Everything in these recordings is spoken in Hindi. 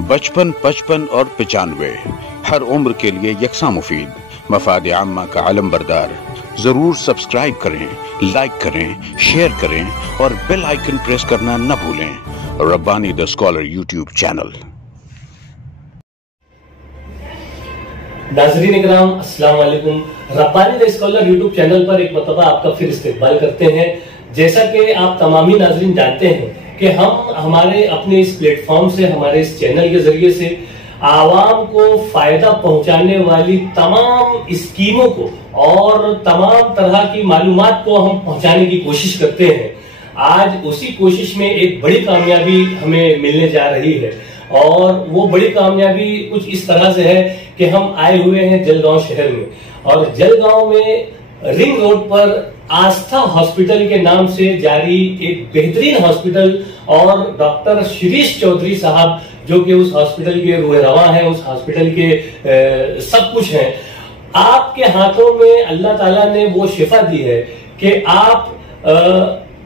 बचपन, 55 और 95 हर उम्र के लिए यकसा मुफीद। मफाद आम्मा का आलम बरदार। जरूर सब्सक्राइब करें, लाइक करें, शेयर करें और बेल आइकन प्रेस करना न भूलें। Rabbani the scholar YouTube channel. नाज़रीन इकराम, अस्सलाम वालेकुम। Rabbani the scholar YouTube channel पर एक मरतबा आपका फिर इस्तकबाल करते हैं। जैसा कि आप तमामी नाज़रीन जानते हैं कि हम हमारे अपने इस प्लेटफॉर्म से, हमारे इस चैनल के जरिए से आवाम को फायदा पहुंचाने वाली तमाम स्कीमों को और तमाम तरह की मालूमात को हम पहुंचाने की कोशिश करते हैं। आज उसी कोशिश में एक बड़ी कामयाबी हमें मिलने जा रही है और वो बड़ी कामयाबी कुछ इस तरह से है कि हम आए हुए हैं जलगांव शहर में, और जलगांव में रिंग रोड पर आस्था हॉस्पिटल के नाम से जारी एक बेहतरीन हॉस्पिटल और डॉक्टर शिरीष चौधरी साहब जो कि उस हॉस्पिटल के रूह रवा हैं, उस हॉस्पिटल के सब कुछ हैं। आपके हाथों में अल्लाह ताला ने वो शिफा दी है कि आप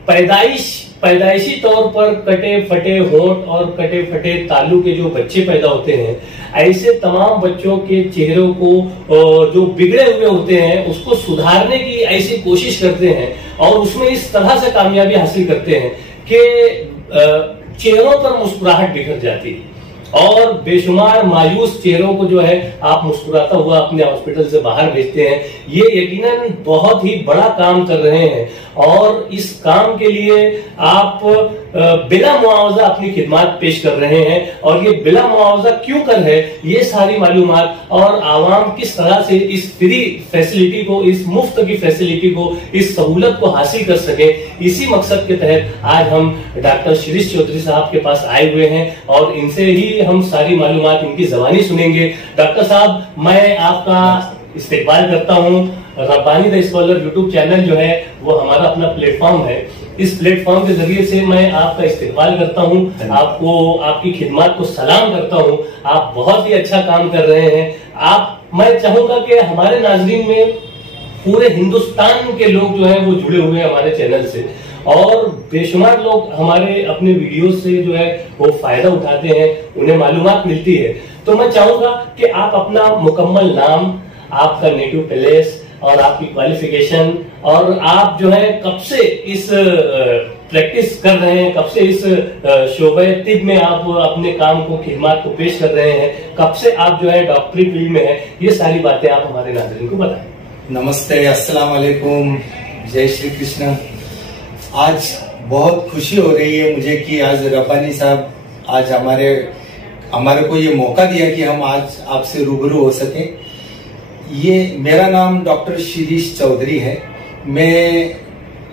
पैदाइशी तौर पर कटे फटे होंठ और कटे फटे तालू के जो बच्चे पैदा होते हैं, ऐसे तमाम बच्चों के चेहरों को जो बिगड़े हुए होते हैं उसको सुधारने की ऐसी कोशिश करते हैं और उसमें इस तरह से कामयाबी हासिल करते हैं कि चेहरों पर मुस्कुराहट बिखर जाती है और बेशुमार मायूस चेहरों को जो है आप मुस्कुराता हुआ अपने हॉस्पिटल से बाहर भेजते हैं। ये यकीनन बहुत ही बड़ा काम कर रहे हैं और इस काम के लिए आप बिला मुआवजा अपनी खिदमत पेश कर रहे हैं। और ये बिला मुआवजा क्यों कर है, ये सारी मालूमात और आवाम किस तरह से इस फ्री फैसिलिटी को, इस मुफ्त की फैसिलिटी को, इस सहूलत को हासिल कर सके, इसी मकसद के तहत आज हम डॉक्टर शिरीष चौधरी साहब के पास आए हुए हैं और इनसे ही हम सारी मालूमात इनकी ज़बानी सुनेंगे। डॉक्टर साहब, मैं आपका इस्तेकबाल करता हूं। Rabbani the scholar YouTube channel जो है वो हमारा अपना प्लेटफॉर्म है। इस प्लेटफॉर्म के जरिए से मैं आपका इस्तेकबाल करता हूं, आपको, आपकी खिदमत को सलाम करता हूं। आप बहुत ही अच्छा काम कर रहे हैं। मैं चाहूंगा कि हमारे नाज़रीन में पूरे हिंदुस्तान के लोग जो है वो जुड़े हुए हैं हमारे चैनल से और बेशुमार लोग हमारे अपने वीडियो से जो है वो फायदा उठाते हैं, उन्हें मालूमात मिलती है। तो मैं चाहूंगा कि आप अपना मुकम्मल नाम, आपका नेटिव प्लेस और आपकी क्वालिफिकेशन और आप जो है कब से इस प्रैक्टिस कर रहे हैं, कब से इस शोबे तिब में आप अपने काम को, खिदमत को पेश कर रहे हैं, कब से आप जो है डॉक्टरी फील्ड में है, ये सारी बातें आप हमारे नाज़रीन को बताएं। नमस्ते, अस्सलाम वालेकुम, जय श्री कृष्ण। आज बहुत खुशी हो रही है मुझे कि आज रब्बानी साहब आज हमारे को ये मौका दिया कि हम आज आपसे रूबरू हो सके। ये मेरा नाम डॉक्टर शिरीष चौधरी है। मैं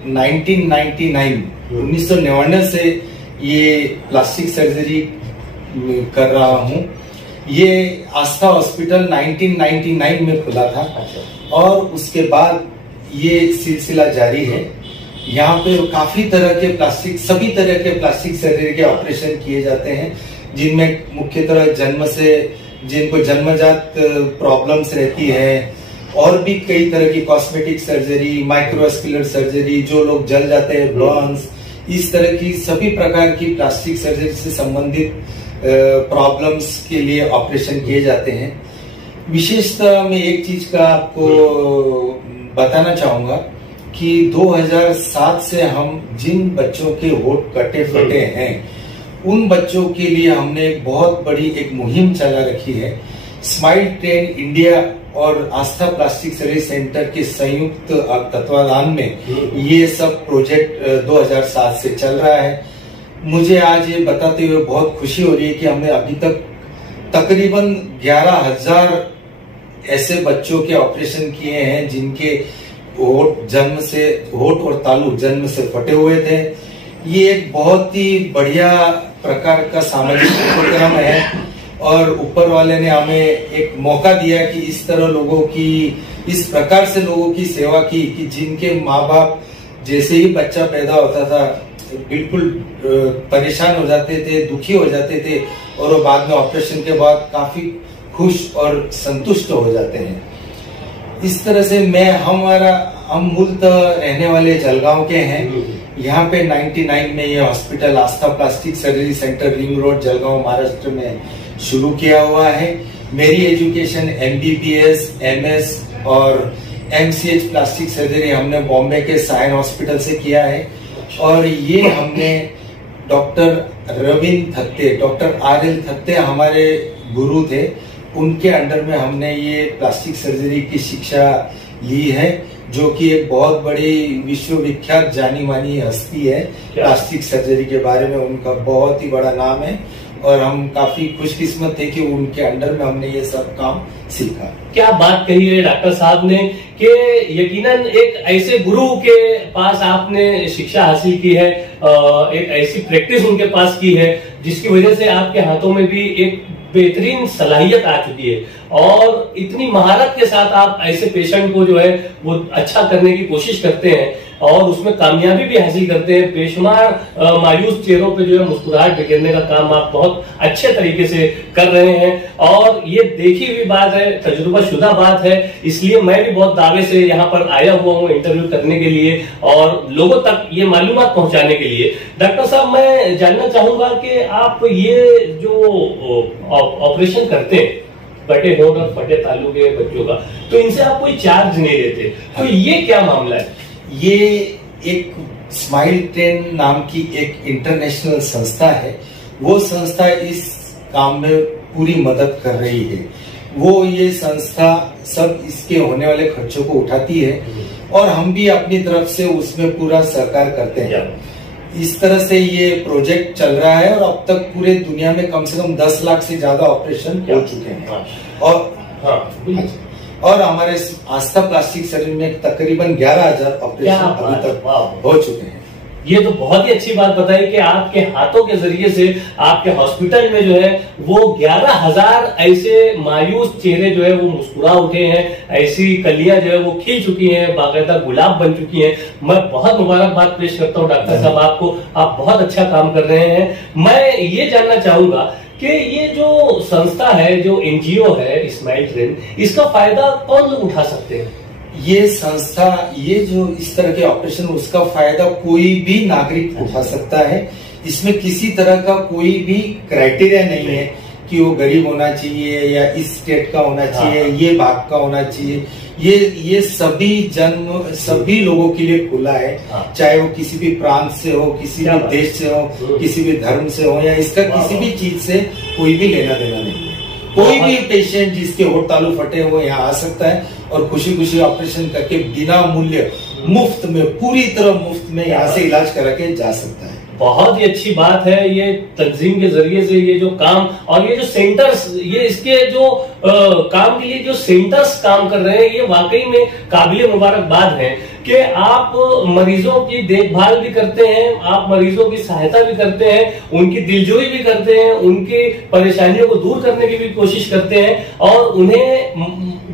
1999 से ये प्लास्टिक सर्जरी कर रहा हूँ। ये आस्था हॉस्पिटल 1999 में खुला था और उसके बाद ये सिलसिला जारी है। यहाँ पे काफी तरह के सभी तरह के प्लास्टिक सर्जरी के ऑपरेशन किए जाते हैं, जिनमें मुख्यतः जिनको जन्मजात प्रॉब्लम्स रहती है और भी कई तरह की कॉस्मेटिक सर्जरी, माइक्रोवास्कुलर सर्जरी, जो लोग जल जाते हैं, बर्न्स, इस तरह की सभी प्रकार की प्लास्टिक सर्जरी से संबंधित प्रॉब्लम्स के लिए ऑपरेशन किए जाते हैं। विशेषतः मैं एक चीज का आपको बताना चाहूंगा कि 2007 से हम जिन बच्चों के होठ कटे फटे हैं उन बच्चों के लिए हमने एक बहुत बड़ी एक मुहिम चला रखी है। स्माइल ट्रेन इंडिया और आस्था प्लास्टिक सर्जरी सेंटर के संयुक्त तत्वाधान में ये सब प्रोजेक्ट 2007 से चल रहा है। मुझे आज ये बताते हुए बहुत खुशी हो रही है कि हमने अभी तक तकरीबन 11,000 ऐसे बच्चों के ऑपरेशन किए हैं जिनके होठ और तालू जन्म से फटे हुए थे। ये एक बहुत ही बढ़िया प्रकार का सामाजिक उपक्रम है और ऊपर वाले ने हमें एक मौका दिया कि इस प्रकार से लोगों की सेवा की कि जिनके माँ बाप जैसे ही बच्चा पैदा होता था बिल्कुल परेशान हो जाते थे, दुखी हो जाते थे और वो बाद में ऑपरेशन के बाद काफी खुश और संतुष्ट हो जाते हैं। इस तरह से हम मूलतः रहने वाले जलगांव के हैं। यहाँ पे 99 में ये hospital Aastha plastic surgery centre ring road Jalgaon Maharashtra में शुरू किया हुआ है। मेरी एजुकेशन MBBS, MS और MCH प्लास्टिक सर्जरी हमने बॉम्बे के साइन हॉस्पिटल से किया है। और ये हमने doctor Ravindra Thatte, doctor RL Thatte हमारे गुरु थे, उनके अंडर में हमने ये प्लास्टिक सर्जरी की शिक्षा ली है, जो कि एक बहुत बड़ी विश्वविख्यात जानी मानी हस्ती है। प्लास्टिक सर्जरी के बारे में उनका बहुत ही बड़ा नाम है और हम काफी खुशकिस्मत थे कि उनके अंडर में हमने ये सब काम सीखा। क्या बात कही है डॉक्टर साहब ने कि यकीनन एक ऐसे गुरु के पास आपने शिक्षा हासिल की है, एक ऐसी प्रैक्टिस उनके पास की है जिसकी वजह से आपके हाथों में भी एक बेहतरीन सलाहियत आ चुकी है और इतनी महारत के साथ आप ऐसे पेशेंट को जो है वो अच्छा करने की कोशिश करते हैं और उसमें कामयाबी भी हासिल करते हैं। बेशुमार मायूस चेहरों पे जो है मुस्कुराहट बिखेरने का काम आप बहुत अच्छे तरीके से कर रहे हैं और ये देखी हुई बात है, तजुर्बा शुदा बात है, इसलिए मैं भी बहुत दावे से यहाँ पर आया हुआ हूँ इंटरव्यू करने के लिए और लोगों तक ये मालूमात पहुंचाने के लिए। डॉक्टर साहब, मैं जानना चाहूंगा कि आप ये जो ऑपरेशन करते हैं फटे होठ और फटे तालू के बच्चों का, तो इनसे आप कोई चार्ज नहीं लेते, तो ये क्या मामला है? ये एक स्माइल ट्रेन नाम की एक इंटरनेशनल संस्था है। वो संस्था इस काम में पूरी मदद कर रही है। वो ये संस्था सब इसके होने वाले खर्चों को उठाती है और हम भी अपनी तरफ से उसमें पूरा सहकार करते हैं। इस तरह से ये प्रोजेक्ट चल रहा है और अब तक पूरे दुनिया में कम से कम 10 लाख से ज्यादा ऑपरेशन हो चुके हैं और हमारे आस्था प्लास्टिक सर्जरी में तकरीबन 11,000 ऑपरेशन अभी तक हो चुके हैं। ये तो बहुत ही अच्छी बात बताई कि आपके हाथों के जरिए से आपके हॉस्पिटल में जो है वो 11,000 ऐसे मायूस चेहरे जो है वो मुस्कुरा उठे हैं, ऐसी कलियां जो है वो खिल चुकी हैं, बाकायदा गुलाब बन चुकी हैं। मैं बहुत मुबारकबाद पेश करता हूँ डॉक्टर साहब आपको, आप बहुत अच्छा काम कर रहे हैं। मैं ये जानना चाहूंगा कि ये जो संस्था है, जो NGO है स्माइल ट्रेन, इसका फायदा कौन लोग उठा सकते हैं? ये संस्था, ये जो इस तरह के ऑपरेशन, उसका फायदा कोई भी नागरिक उठा सकता है। इसमें किसी तरह का कोई भी क्राइटेरिया नहीं है कि वो गरीब होना चाहिए या इस स्टेट का होना चाहिए, ये भाग का होना चाहिए। ये सभी लोगों के लिए खुला है, चाहे वो किसी भी प्रांत से हो, किसी भी देश से हो, किसी भी धर्म से हो, या इसका किसी भी चीज से कोई भी लेना देना नहीं है। कोई भी पेशेंट जिसके होठ तालू फटे हुए यहाँ आ सकता है और खुशी खुशी ऑपरेशन करके बिना मूल्य, मुफ्त में, पूरी तरह मुफ्त में यहाँ से इलाज करा के जा सकता है। बहुत ही अच्छी बात है। ये तंजीम के जरिए से ये जो काम और ये जो सेंटर्स, ये इसके जो काम के लिए जो सेंटर्स काम कर रहे हैं, ये वाकई में काबिले मुबारकबाद है कि आप मरीजों की देखभाल भी करते हैं, आप मरीजों की सहायता भी करते हैं, उनकी दिलजोई भी करते हैं, उनकी परेशानियों को दूर करने की भी कोशिश करते हैं और उन्हें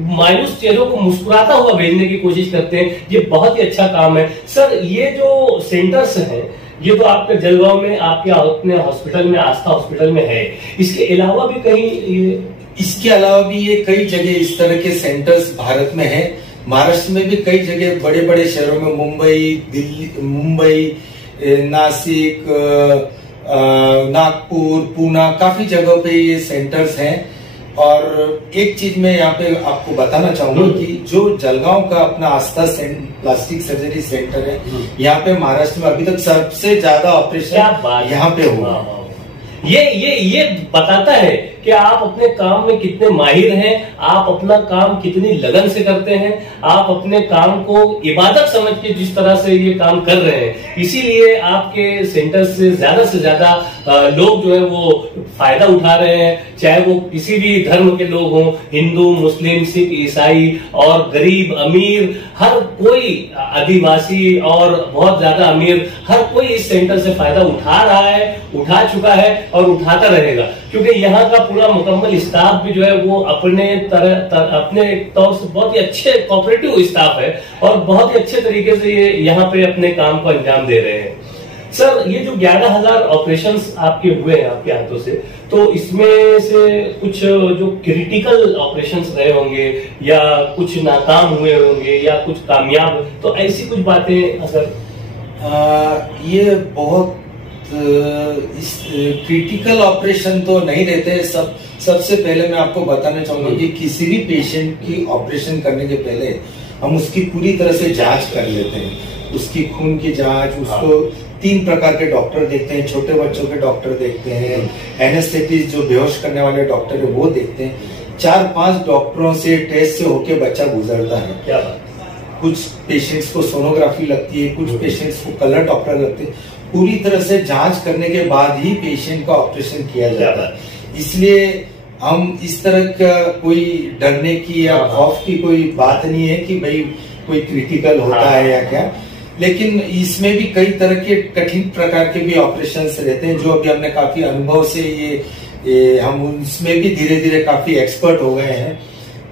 मायूस चेहरों को मुस्कुराता हुआ भेजने की कोशिश करते हैं। ये बहुत ही अच्छा काम है। सर, ये जो सेंटर्स हैं, ये तो आपके जलगांव में, आपके अपने हॉस्पिटल में, आस्था हॉस्पिटल में है, इसके अलावा भी कहीं? इसके अलावा भी ये कई जगह इस तरह के सेंटर्स भारत में है। महाराष्ट्र में भी कई जगह, बड़े बड़े शहरों में, मुंबई, दिल्ली, मुंबई, नासिक, नागपुर, पूना, काफी जगहों पे ये सेंटर्स हैं। और एक चीज मैं यहाँ पे आपको बताना चाहूंगा कि जो जलगांव का अपना आस्था प्लास्टिक सर्जरी सेंटर है, यहाँ पे महाराष्ट्र में अभी तक सबसे ज्यादा ऑपरेशन यहाँ पे हुआ। ये बताता है कि आप अपने काम में कितने माहिर हैं, आप अपना काम कितनी लगन से करते हैं, आप अपने काम को इबादत समझ के जिस तरह से ये काम कर रहे हैं, इसीलिए आपके सेंटर से ज्यादा लोग जो है वो फायदा उठा रहे हैं, चाहे वो किसी भी धर्म के लोग हों, हिंदू, मुस्लिम, सिख, ईसाई, और गरीब, अमीर, हर कोई, आदिवासी और बहुत ज्यादा अमीर, हर कोई इस सेंटर से फायदा उठा रहा है, उठा चुका है और उठाता रहेगा, क्योंकि यहाँ का पूरा मुकम्मल स्टाफ भी जो है वो अपने तौर से बहुत ही अच्छे कोऑपरेटिव स्टाफ है और बहुत ही अच्छे तरीके से ये यहाँ पे अपने काम को अंजाम दे रहे हैं। सर, ये जो 11,000 ऑपरेशंस आपके हुए हैं आपके हाथों से, तो इसमें से कुछ जो क्रिटिकल ऑपरेशंस रहे होंगे या कुछ नाकाम हुए होंगे या कुछ कामयाब, तो ऐसी कुछ बातें अगर? ये बहुत इस क्रिटिकल ऑपरेशन तो नहीं रहते। सबसे पहले मैं आपको बताना चाहूंगा कि किसी भी पेशेंट की ऑपरेशन करने के पहले हम उसकी पूरी तरह से जांच कर लेते हैं। उसकी खून की जांच, उसको 3 प्रकार के डॉक्टर देखते हैं। छोटे बच्चों के डॉक्टर देखते हैं, एनेस्थेटिस्ट जो बेहोश करने वाले डॉक्टर है वो देखते हैं। 4-5 डॉक्टरों से टेस्ट से होके बच्चा गुजरता है। क्या कुछ पेशेंट्स को सोनोग्राफी लगती है, कुछ पेशेंट्स को कलर डॉक्टर लगते हैं। पूरी तरह से जांच करने के बाद ही पेशेंट का ऑपरेशन किया जाता है। इसलिए हम इस तरह का कोई डरने की या खौफ की कोई बात नहीं है कि भाई कोई क्रिटिकल होता है या क्या। लेकिन इसमें भी कई तरह के कठिन प्रकार के भी ऑपरेशंस रहते हैं जो अभी हमने काफी अनुभव से ये हम उसमें भी धीरे धीरे काफी एक्सपर्ट हो गए हैं।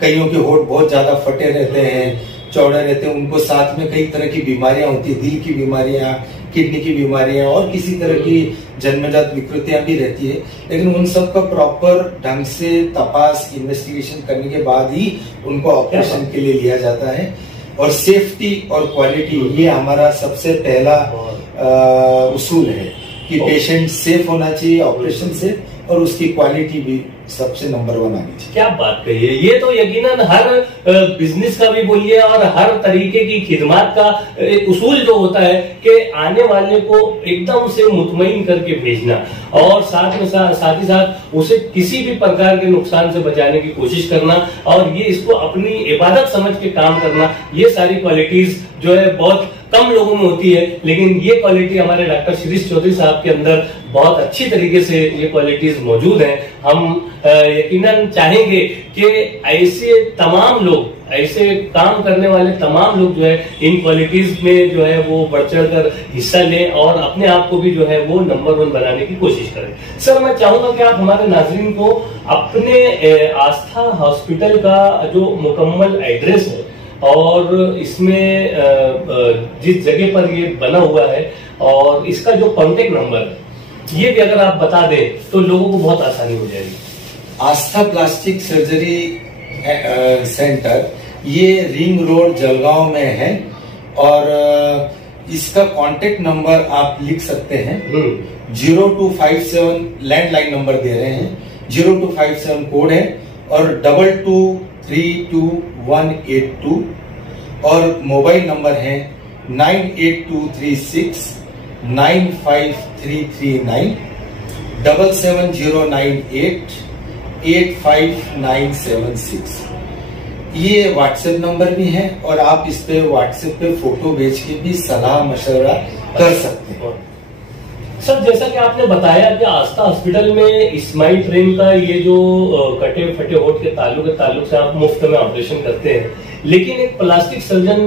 कईयों के होठ बहुत ज्यादा फटे रहते हैं, चौड़े रहते हैं, उनको साथ में कई तरह की बीमारियां होती है, दिल की बीमारियां, किडनी की बीमारियां और किसी तरह की जन्मजात विकृतियां भी रहती है। लेकिन उन सब का प्रॉपर ढंग से तपास इन्वेस्टिगेशन करने के बाद ही उनको ऑपरेशन के लिए लिया जाता है। और सेफ्टी और क्वालिटी ये हमारा सबसे पहला उसूल है कि पेशेंट सेफ होना चाहिए ऑपरेशन से, और उसकी क्वालिटी भी सबसे नंबर 1 आनी चाहिए। क्या बात कही है। ये तो यकीनन हर बिजनेस का भी बोलिए और हर तरीके की खिदमत का एक उसूल जो होता है कि आने वाले को एकदम से मुतमईन करके भेजना और साथ ही साथ उसे किसी भी प्रकार के नुकसान से बचाने की कोशिश करना और ये इसको अपनी इबादत समझ के काम करना, ये सारी क्वालिटीज जो है बहुत कम लोगों में होती है। लेकिन ये क्वालिटी हमारे डॉक्टर शिरीष चौधरी साहब के अंदर बहुत अच्छी तरीके से ये क्वालिटीज मौजूद हैं। हम यकीनन चाहेंगे कि ऐसे तमाम लोग, ऐसे काम करने वाले तमाम लोग जो है इन क्वालिटीज में जो है वो बढ़ चढ़ कर हिस्सा लें और अपने आप को भी जो है वो नंबर 1 बनाने की कोशिश करें। सर, मैं चाहूंगा कि आप हमारे नाजरीन को अपने आस्था हॉस्पिटल का जो मुकम्मल एड्रेस है और इसमें जिस जगह पर ये बना हुआ है और इसका जो कॉन्टेक्ट नंबर है ये भी अगर आप बता दें तो लोगों को बहुत आसानी हो जाएगी। आस्था प्लास्टिक सर्जरी सेंटर ये रिंग रोड जलगांव में है और इसका कांटेक्ट नंबर आप लिख सकते हैं 0257, लैंडलाइन नंबर दे रहे हैं, 0257 कोड है और 22322182 और मोबाइल नंबर है 9823695339 7709885976। ये व्हाट्सएप नंबर भी है और आप इस पे व्हाट्सएप पे फोटो भेज के भी सलाह मशवरा कर सकते हैं। सर, जैसा कि आपने बताया कि आस्था हॉस्पिटल में स्माइल ट्रेन का ये जो कटे फटे होठ के ताल्लुक से आप मुफ्त में ऑपरेशन करते हैं, लेकिन एक प्लास्टिक सर्जन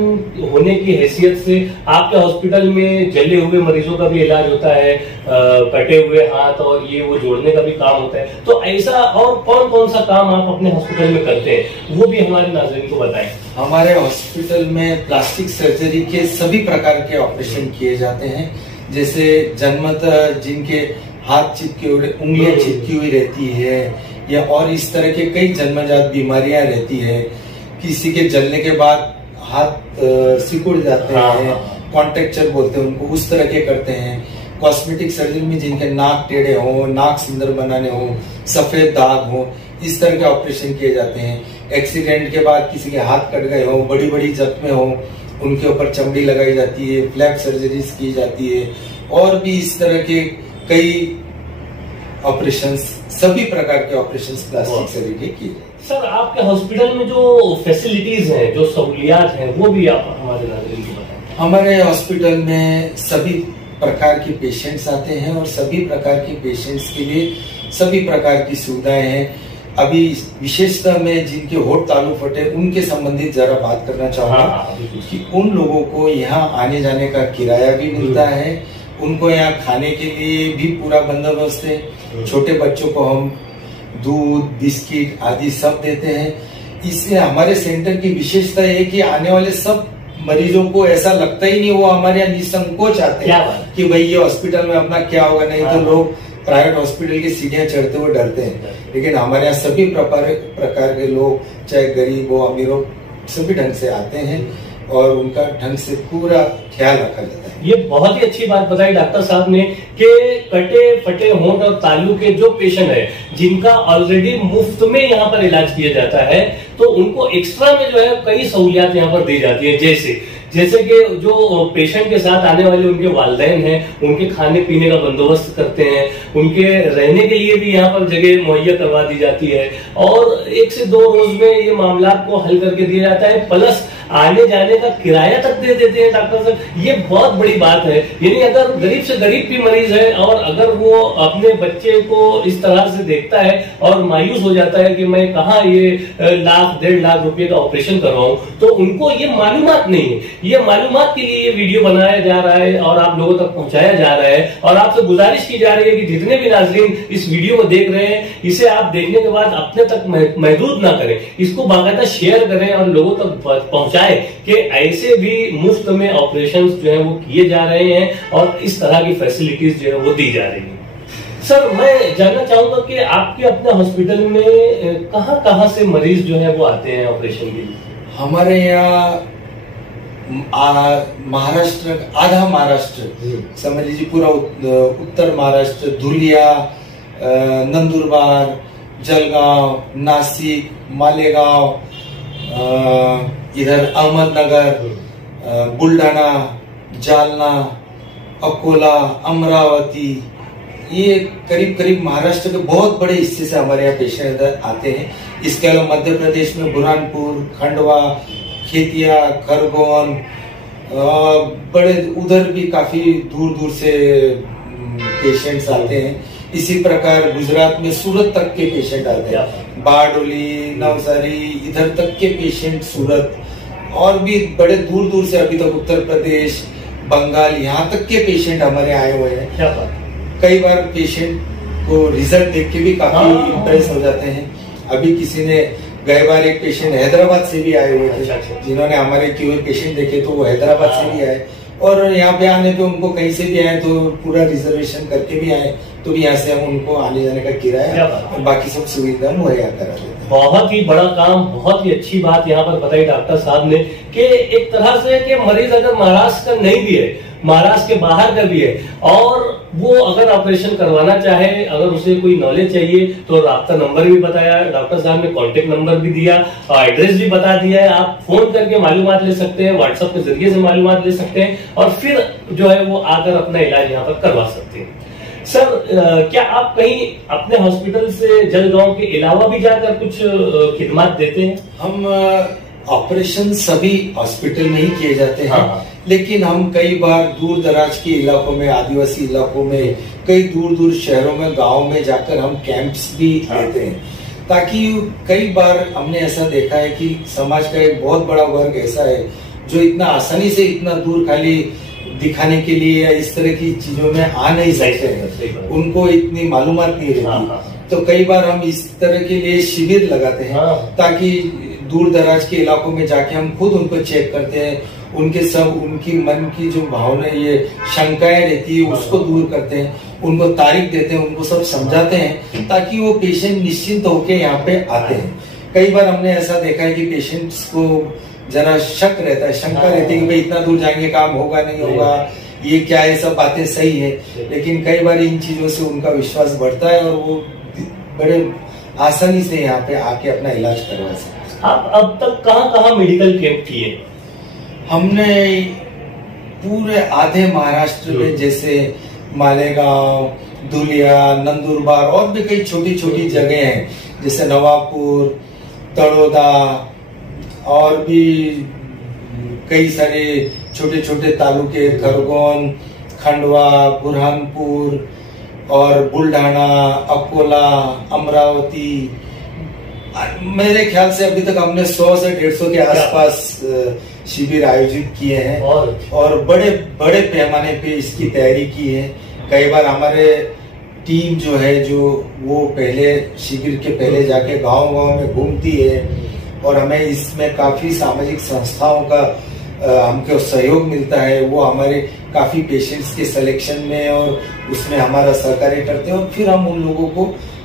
होने की हैसियत से आपके हॉस्पिटल में जले हुए मरीजों का भी इलाज होता है, कटे हुए हाथ और ये वो जोड़ने का भी काम होता है। तो ऐसा और कौन कौन सा काम आप अपने हॉस्पिटल में करते हैं वो भी हमारे नाज़रीन को बताएं। हमारे हॉस्पिटल में प्लास्टिक सर्जरी के सभी प्रकार के ऑपरेशन किए जाते हैं। जैसे जन्मतः जिनके हाथ चिपके हुए, उंगलियां चिपकी हुई रहती है या और इस तरह के कई जन्मजात बीमारियां रहती है, किसी के जलने के बाद हाथ सिकुड़ जाते हैं, कॉन्ट्रेक्चर बोलते हैं उनको, उस तरह के करते हैं। कॉस्मेटिक सर्जरी में जिनके नाक टेढ़े हो, नाक सुंदर बनाने हो, सफेद दाग हो, इस तरह के ऑपरेशन किए जाते हैं। एक्सीडेंट के बाद किसी के हाथ कट गए हो, बड़ी बड़ी जख्में हो, उनके ऊपर चमड़ी लगाई जाती है, फ्लैप सर्जरीज की जाती है और भी इस तरह के कई ऑपरेशंस, सभी प्रकार के ऑपरेशंस प्लास्टिक सर्जरी किए। सर, आपके हॉस्पिटल में जो फैसिलिटीज हैं, जो सहूलियात हैं, वो भी आप हमारे नाज़रीन को बताएं। हमारे हॉस्पिटल में सभी प्रकार के पेशेंट्स आते हैं और सभी प्रकार के पेशेंट्स के लिए सभी प्रकार की सुविधाएं हैं। अभी विशेषतः मैं जिनके होठ तालु फटे उनके संबंधित जरा बात करना चाहूंगा कि उन लोगों को यहाँ आने जाने का किराया भी मिलता है, उनको यहाँ खाने के लिए भी पूरा बंदोबस्त है। छोटे बच्चों को हम दूध, बिस्किट आदि सब देते हैं। इसलिए हमारे सेंटर की विशेषता है कि आने वाले सब मरीजों को ऐसा लगता ही नहीं, वो हमारे यहाँ निसंकोच आते हैं कि भाई ये हॉस्पिटल में अपना क्या होगा। नहीं तो लोग प्राइवेट हॉस्पिटल की सीढ़ियां चढ़ते हुए डरते हैं, लेकिन हमारे यहाँ सभी प्रकार के लोग, चाहे गरीब हो अमीर हो, सभी ढंग से आते हैं और उनका ढंग से पूरा ख्याल रखा जाता है। ये बहुत ही अच्छी बात बताई डॉक्टर साहब ने कि कटे फटे होंठ और तालू के जो पेशेंट है जिनका ऑलरेडी मुफ्त में यहाँ पर इलाज किया जाता है, तो उनको एक्स्ट्रा में जो है कई सहूलियात यहाँ पर दी जाती है। जैसे कि जो पेशेंट के साथ आने वाले उनके वालिदैन हैं, उनके खाने पीने का बंदोबस्त करते हैं, उनके रहने के लिए भी यहाँ पर जगह मुहैया करवा दी जाती है, और 1 से 2 रोज में ये मामला को हल करके दिया जाता है, प्लस आने जाने का किराया तक दे देते हैं डॉक्टर साहब। ये बहुत बड़ी बात है। यानी अगर गरीब से गरीब भी मरीज है और अगर वो अपने बच्चे को इस तरह से देखता है और मायूस हो जाता है कि मैं कहाँ ये 1,00,000-1,50,000 रुपए का ऑपरेशन करवाऊं, तो उनको ये मालूमात नहीं है। ये मालूमात के लिए ये वीडियो बनाया जा रहा है और आप लोगों तक पहुंचाया जा रहा है, और आपसे गुजारिश की जा रही है कि जितने भी नाज़रीन इस वीडियो को देख रहे हैं, इसे आप देखने के बाद अपने तक महदूद ना करें, इसको बाकायदा शेयर करें और लोगों तक पहुंचाएं कि ऐसे भी मुफ्त में ऑपरेशंस जो है वो किए जा रहे हैं और इस तरह की फैसिलिटीज जो है वो दी जा रही है। सर, मैं जानना चाहूंगा कि आपके अपने हॉस्पिटल में कहां से मरीज जो है वो आते हैं ऑपरेशन के लिए? हमारे यहाँ महाराष्ट्र, आधा महाराष्ट्र समझ लीजिए, पूरा उत्तर महाराष्ट्र, धुलिया, नंदुरबार, जलगांव, नासिक, मालेगांव, इधर अहमदनगर, बुलढाणा, जालना, अकोला, अमरावती, ये करीब करीब महाराष्ट्र के बहुत बड़े हिस्से से हमारे यहाँ पेशेंट आते हैं। इसके अलावा मध्य प्रदेश में बुरहानपुर, खंडवा, खेतिया, खरगोन, बड़े उधर भी काफी दूर दूर से पेशेंट्स आते हैं। इसी प्रकार गुजरात में सूरत तक के पेशेंट आते हैं, बारडोली, नवसारी, इधर तक के पेशेंट, सूरत, और भी बड़े दूर दूर से अभी तक उत्तर प्रदेश, बंगाल, यहाँ तक के पेशेंट हमारे आए हुए हैं। कई बार पेशेंट को रिजल्ट देख के भी काफी इम्प्रेस हो जाते हैं। अभी किसी ने गए बार एक पेशेंट हैदराबाद से भी आए हुए थे, जिन्होंने हमारे किए हुए पेशेंट देखे तो वो हैदराबाद से भी आए, और यहाँ पे आने पे उनको कहीं से भी आए तो पूरा रिजर्वेशन करके भी आए, तो भी यहाँ से हम उनको आने जाने का किराया और बाकी सब सुविधा मुहैया करा देते हैं। बहुत ही बड़ा काम, बहुत ही अच्छी बात यहाँ पर बताई डॉक्टर साहब ने कि एक तरह से कि मरीज अगर महाराष्ट्र का नहीं भी है, महाराष्ट्र के बाहर का भी है, और वो अगर ऑपरेशन करवाना चाहे, अगर उसे कोई नॉलेज चाहिए तो राब्ता नंबर भी बताया डॉक्टर साहब ने, कॉन्टेक्ट नंबर भी दिया, एड्रेस भी बता दिया है। आप फोन करके मालूमात ले सकते हैं, व्हाट्सएप के जरिए से मालूमात ले सकते हैं, और फिर जो है वो आकर अपना इलाज यहाँ पर करवा सकते हैं। सर, क्या आप कहीं अपने हॉस्पिटल से जलगांव के अलावा भी जाकर कुछ खिदमत देते हैं? हम ऑपरेशन सभी हॉस्पिटल में ही किए जाते हैं। लेकिन हम कई बार दूर दराज के इलाकों में, आदिवासी इलाकों में, कई दूर दूर शहरों में, गांव में जाकर हम कैंप्स भी लेते हैं, ताकि कई बार हमने ऐसा देखा है कि समाज का एक बहुत बड़ा वर्ग ऐसा है जो इतना आसानी से इतना दूर खाली दिखाने के लिए या इस तरह की चीजों में आ नहीं सकते हैं, उनको इतनी मालूमात नहीं रहती। तो कई बार हम इस तरह के लिए शिविर लगाते हैं, ताकि दूर दराज के इलाकों में जाके हम खुद उनको चेक करते हैं, उनकी मन की जो भावना, ये शंकाएं रहती है, उसको दूर करते हैं, उनको तारीख देते हैं, उनको सब समझाते हैं, ताकि वो पेशेंट निश्चिंत होकर यहाँ पे आते हैं। कई बार हमने ऐसा देखा है कि पेशेंट्स को जरा शक रहता है, शंका रहती है कि भाई इतना दूर जाएंगे काम होगा नहीं होगा, ये क्या है, सब बातें सही है, लेकिन कई बार इन चीजों से उनका विश्वास बढ़ता है और वो बड़े आसानी से यहाँ पे आके अपना इलाज करवा सकते हैं। आप अब तक कहाँ मेडिकल कैंप किए? हमने पूरे आधे महाराष्ट्र में, जैसे मालेगांव, धुलिया, नंदुरबार, और भी कई छोटी छोटी जगह हैं, जैसे नवापुर, तड़ोदा, और भी कई सारे छोटे छोटे तालुके, खरगोन, खंडवा, बुरहानपुर, और बुलढाणा, अकोला, अमरावती। मेरे ख्याल से अभी तक हमने 100 से 150 के आसपास शिविर आयोजित किए हैं, और बड़े बड़े पैमाने पे इसकी तैयारी की है। कई बार हमारे टीम जो है, जो वो पहले शिविर के पहले जाके गांव गांव में घूमती है, और हमें इसमें काफी सामाजिक संस्थाओं का हमको सहयोग मिलता है। वो हमारे काफी पेशेंट्स के सिलेक्शन में और उसमें हमारा सहकार्य करते हैं, और फिर हम उन लोगों को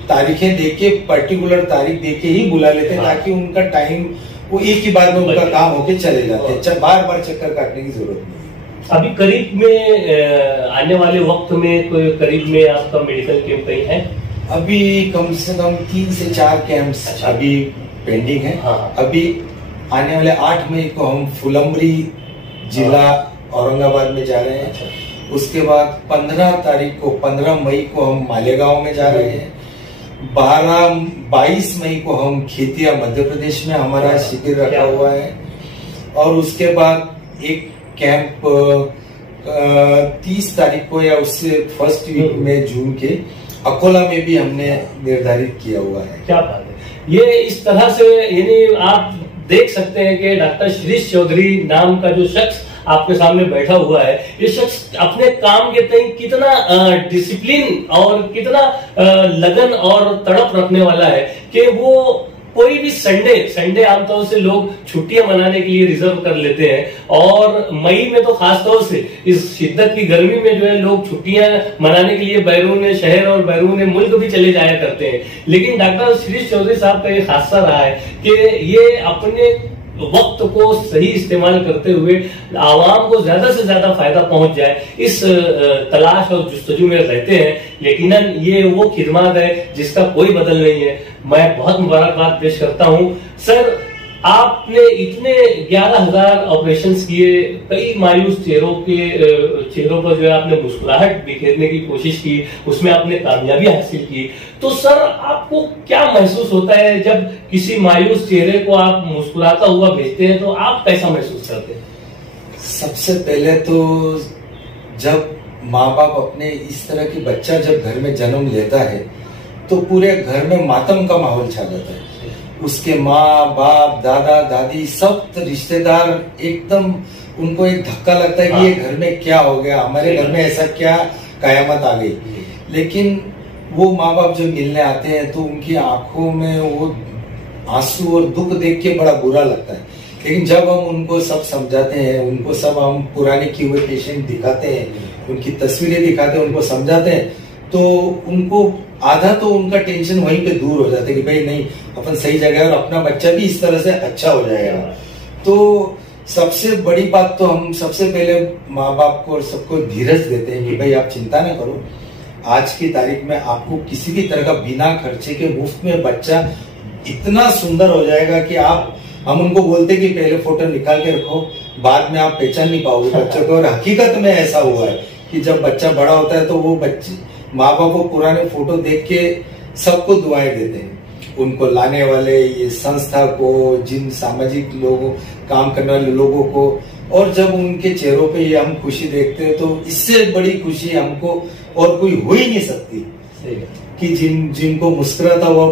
तारीखें देके, पर्टिकुलर तारीख देके ही बुला लेते हैं, ताकि उनका टाइम वो एक ही बार में उनका काम होके चले जाते हैं, बार बार चक्कर काटने की जरूरत नहीं है। अभी करीब में आने वाले वक्त में कोई करीब में आपका मेडिकल कैंप कहीं है? अभी कम से कम 3 से 4 कैंप्स अभी पेंडिंग है। हाँ। अभी आने वाले 8 मई को हम फुलंब्री जिला औरंगाबाद में जा रहे हैं। उसके बाद 15 मई को हम मालेगांव में जा रहे हैं। 22 मई को हम खेतिया मध्य प्रदेश में हमारा शिविर रखा हुआ है। और उसके बाद एक कैंप 30 तारीख को या उससे फर्स्ट वीक में जून के अकोला में भी हमने निर्धारित किया हुआ है। क्या बात है। ये इस तरह से यानी आप देख सकते हैं कि डॉक्टर शिरीष चौधरी नाम का जो शख्स आपके सामने बैठा हुआ है, ये शख्स अपने काम के तय कितना डिसिप्लिन और कितना लगन और तड़प रखने वाला है कि वो कोई भी संडे आमतौर से लोग छुट्टियां मनाने के लिए रिजर्व कर लेते हैं। और मई में तो खासतौर से इस शिद्दत की गर्मी में जो है लोग छुट्टियां मनाने के लिए बैरून शहर और बैरून मुल्क भी चले जाया करते हैं। लेकिन डॉक्टर शिरीष चौधरी साहब का ये खासा रहा है कि ये अपने वक्त को सही इस्तेमाल करते हुए आवाम को ज्यादा से ज्यादा फायदा पहुंच जाए, इस तलाश और जुस्तजू में रहते हैं। लेकिन ये वो खिदमत है जिसका कोई बदल नहीं है। मैं बहुत मुबारकबाद पेश करता हूं सर। आपने इतने 11,000 ऑपरेशंस किए, कई मायूस चेहरों पर जो है आपने मुस्कुराहट बिखेरने की कोशिश की, उसमें आपने कामयाबी हासिल की। तो सर आपको क्या महसूस होता है जब किसी मायूस चेहरे को आप मुस्कुराता हुआ भेजते हैं, तो आप कैसा महसूस करते हैं? सबसे पहले तो जब माँ बाप अपने इस तरह की बच्चा जब घर में जन्म लेता है तो पूरे घर में मातम का माहौल छा जाता है। उसके माँ बाप दादा दादी सब रिश्तेदार एकदम उनको एक धक्का लगता है कि ये घर में क्या हो गया, हमारे घर में ऐसा क्या कयामत आ गई। लेकिन वो माँ बाप जब मिलने आते हैं तो उनकी आंखों में वो आंसू और दुख देख के बड़ा बुरा लगता है। लेकिन जब हम उनको सब समझाते हैं, उनको सब हम पुराने किए हुए पेशेंट दिखाते हैं, उनकी तस्वीरें दिखाते हैं, उनको समझाते हैं, तो उनको आधा तो उनका टेंशन वहीं पे दूर हो जाता है कि भाई नहीं अपन सही जगह और अपना बच्चा भी इस तरह से अच्छा हो जाएगा। तो सबसे बड़ी बात तो हम सबसे पहले माँ बाप को और सबको धीरज देते हैं कि भाई आप चिंता ना करो, आज की तारीख में आपको किसी भी तरह का बिना खर्चे के मुफ्त में बच्चा इतना सुंदर हो जाएगा कि हम उनको बोलते कि पहले फोटो निकाल के रखो, बाद में आप पहचान नहीं पाओगे बच्चों को। और हकीकत में ऐसा हुआ है कि जब बच्चा बड़ा होता है तो वो बच्चे माँ बाप को पुराने फोटो देख के सबको दुआएं देते हैं, उनको लाने वाले ये संस्था को, जिन सामाजिक लोगों काम करने वाले लोगों को। और जब उनके चेहरों पे ये हम खुशी देखते हैं तो इससे बड़ी खुशी हमको और कोई हो ही नहीं सकती कि जिनको मुस्कुराता हुआ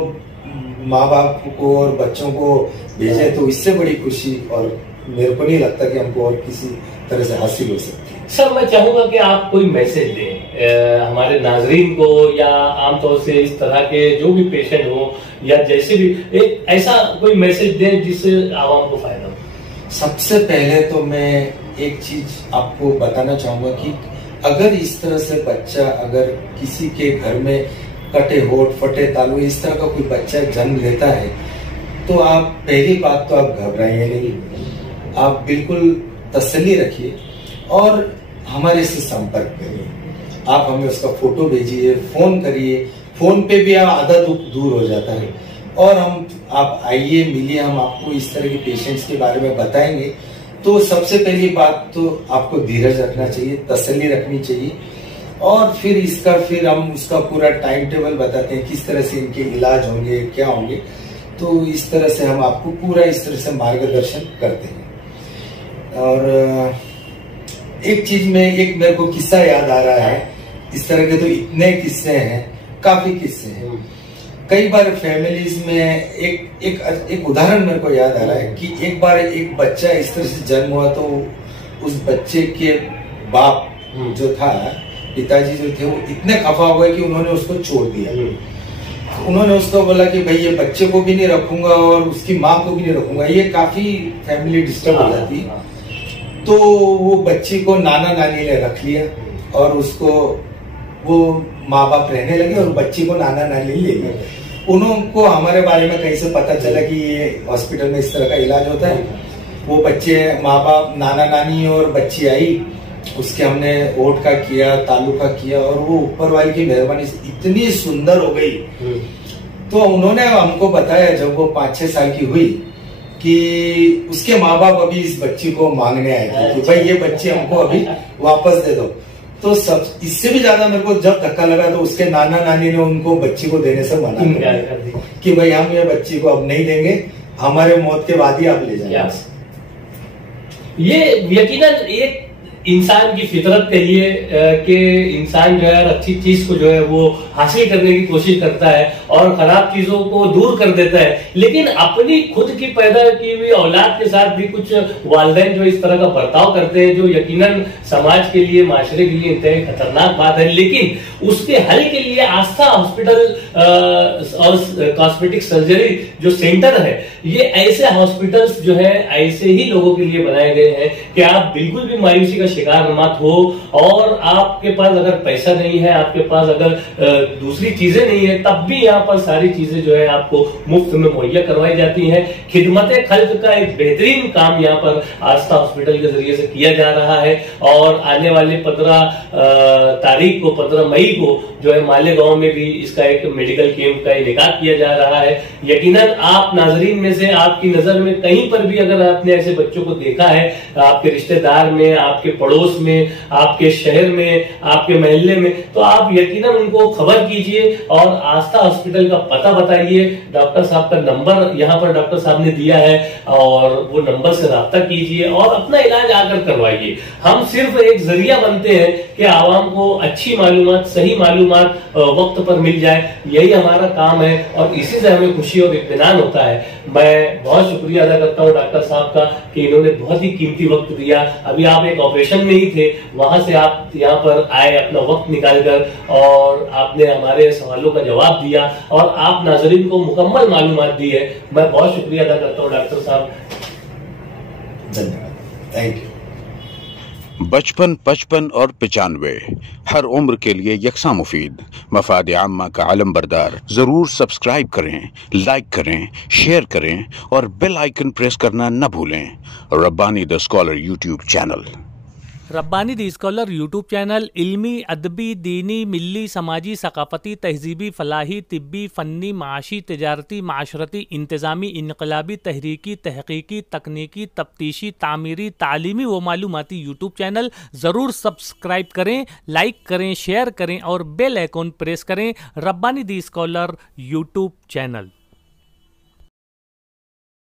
माँ बाप को और बच्चों को भेजे, तो इससे बड़ी खुशी और मेरे को नहीं लगता कि हमको और किसी तरह से हासिल हो सकती है। सर मैं चाहूंगा कि आप कोई मैसेज दें हमारे नाजरीन को, या आमतौर से इस तरह के जो भी पेशेंट हो या जैसे भी, एक ऐसा कोई मैसेज दें जिससे आवाम को फायदा हो। सबसे पहले तो मैं एक चीज आपको बताना चाहूंगा कि अगर इस तरह से बच्चा अगर किसी के घर में कटे होठ फटे तालू इस तरह का कोई बच्चा जन्म लेता है तो आप पहली बात तो आप घबराइए नहीं, आप बिल्कुल तसल्ली रखिए और हमारे से संपर्क करिए। आप हमें उसका फोटो भेजिए, फोन करिए, फोन पे भी आधा दुख दूर हो जाता है। और आप आइए मिलिए, हम आपको इस तरह के पेशेंट्स के बारे में बताएंगे। तो सबसे पहली बात तो आपको धीरज रखना चाहिए, तसल्ली रखनी चाहिए। और फिर हम उसका पूरा टाइम टेबल बताते हैं, किस तरह से इनके इलाज होंगे, क्या होंगे। तो इस तरह से हम आपको पूरा इस तरह से मार्गदर्शन करते हैं। और एक चीज में एक मेरे को किस्सा याद आ रहा है, इस तरह के तो इतने किस्से हैं, काफी किस्से हैं। कई बार फैमिलीज में एक उदाहरण मेरे को याद आ रहा है कि एक बार एक बच्चा इस तरह से जन्म हुआ तो उस बच्चे के बाप जो था, पिताजी जो थे, वो इतने खफा हुए कि उन्होंने उसको छोड़ दिया। उन्होंने उसको बोला कि भाई ये बच्चे को भी नहीं रखूंगा और उसकी माँ को भी नहीं रखूंगा। ये काफी फैमिली डिस्टर्ब हो जाती। तो वो बच्ची को नाना नानी ने रख लिया और उसको वो माँ बाप रहने लगे और बच्ची को नाना नानी ले लिया। उनको हमारे बारे में कहीं से पता चला कि ये हॉस्पिटल में इस तरह का इलाज होता है। वो बच्चे माँ बाप नाना नानी और बच्ची आई उसके हमने ओट का किया, तालू का किया, और वो ऊपर वाली की मेहरबानी से इतनी सुंदर हो गई। तो उन्होंने हमको बताया जब वो 5-6 साल की हुई कि उसके माँ बाप अभी इस बच्ची को मांगने आए थे कि भाई ये बच्ची हमको अभी वापस दे दो। तो सब इससे भी ज्यादा मेरे को जब धक्का लगा तो उसके नाना नानी ने उनको बच्ची को देने से मना कर दिया कि भाई हम ये बच्ची को अब नहीं देंगे, हमारे मौत के बाद ही आप ले जाएंगे। ये यकीनन एक इंसान की फितरत कहिए कि इंसान जो है अच्छी चीज को जो है वो हासिल करने की कोशिश करता है और खराब चीजों को दूर कर देता है, लेकिन अपनी खुद की पैदा की हुई औलाद के साथ भी कुछ वालिदैन जो इस तरह का बर्ताव करते हैं, जो यकीनन समाज के लिए, माशरे के लिए इंतहाई खतरनाक बात है। लेकिन उसके हल के लिए आस्था हॉस्पिटल और कॉस्मेटिक सर्जरी जो सेंटर है, ये ऐसे हॉस्पिटल्स जो है ऐसे ही लोगों के लिए बनाए गए हैं कि आप बिल्कुल भी मायूसी का शिकार मत हो। और आपके पास अगर पैसा नहीं है, आपके पास अगर दूसरी चीजें नहीं है, तब भी यहाँ पर सारी चीजें जो है आपको मुफ्त में मुहैया करवाई जाती हैं। खिदमत खल्क का एक बेहतरीन काम यहाँ पर आस्था हॉस्पिटल के जरिए से किया जा रहा है। और आने वाले 15 मई को जो है मालेगांव में भी इसका एक मेडिकल कैंप का इनेकाद किया जा रहा है। यकीनन आप नाजरीन में से आपकी नजर में कहीं पर भी अगर आपने ऐसे बच्चों को देखा है, आपके रिश्तेदार में, आपके पड़ोस में, आपके शहर में, आपके मोहल्ले में, तो आप यकीनन उनको खबर कीजिए और आस्था हॉस्पिटल का पता बताइए। डॉक्टर साहब का नंबर यहाँ पर डॉक्टर साहब ने दिया है और वो नंबर से राब्ता कीजिए और अपना इलाज आकर करवाइए। हम सिर्फ एक जरिया बनते हैं कि आवाम को अच्छी मालूमात, सही मालूमात वक्त पर मिल जाए, यही हमारा काम है और इसी से हमें खुशी और इत्मीनान होता है। मैं बहुत शुक्रिया अदा करता हूँ डॉक्टर साहब का कि इन्होंने बहुत ही कीमती वक्त दिया। अभी आप एक ऑपरेशन में ही थे, वहां से आप यहाँ पर आए अपना वक्त निकालकर और आपने हमारे सवालों का जवाब दिया और आप नाजरीन को मुकम्मल मालूमात दी है। मैं बहुत शुक्रिया अदा करता हूँ डॉक्टर साहब। धन्यवाद, थैंक यू। बचपन, 55 और 95 हर उम्र के लिए यकसा मुफीद। मफाद आम्मा का आलम बरदार। जरूर सब्सक्राइब करें, लाइक करें, शेयर करें और बेल आइकन प्रेस करना न भूलें। Rabbani the scholar YouTube channel. Rabbani the scholar YouTube channel इल्मी, अदबी, दीनी, मिली, समाजी, सकाफती, तहजीबी, फलाही, तिब्बी, फ़न्नी, माशी, तिजारती, माशरती, इंतज़ामी, इनकलाबी, तहरीकी, तहकीकी, तकनीकी, तफ्तीशी, तामीरी, तालीमी व मालूमाती यूट्यूब चैनल। ज़रूर सब्सक्राइब करें, लाइक करें, शेयर करें और बेल आइकन प्रेस करें। Rabbani the scholar YouTube channel.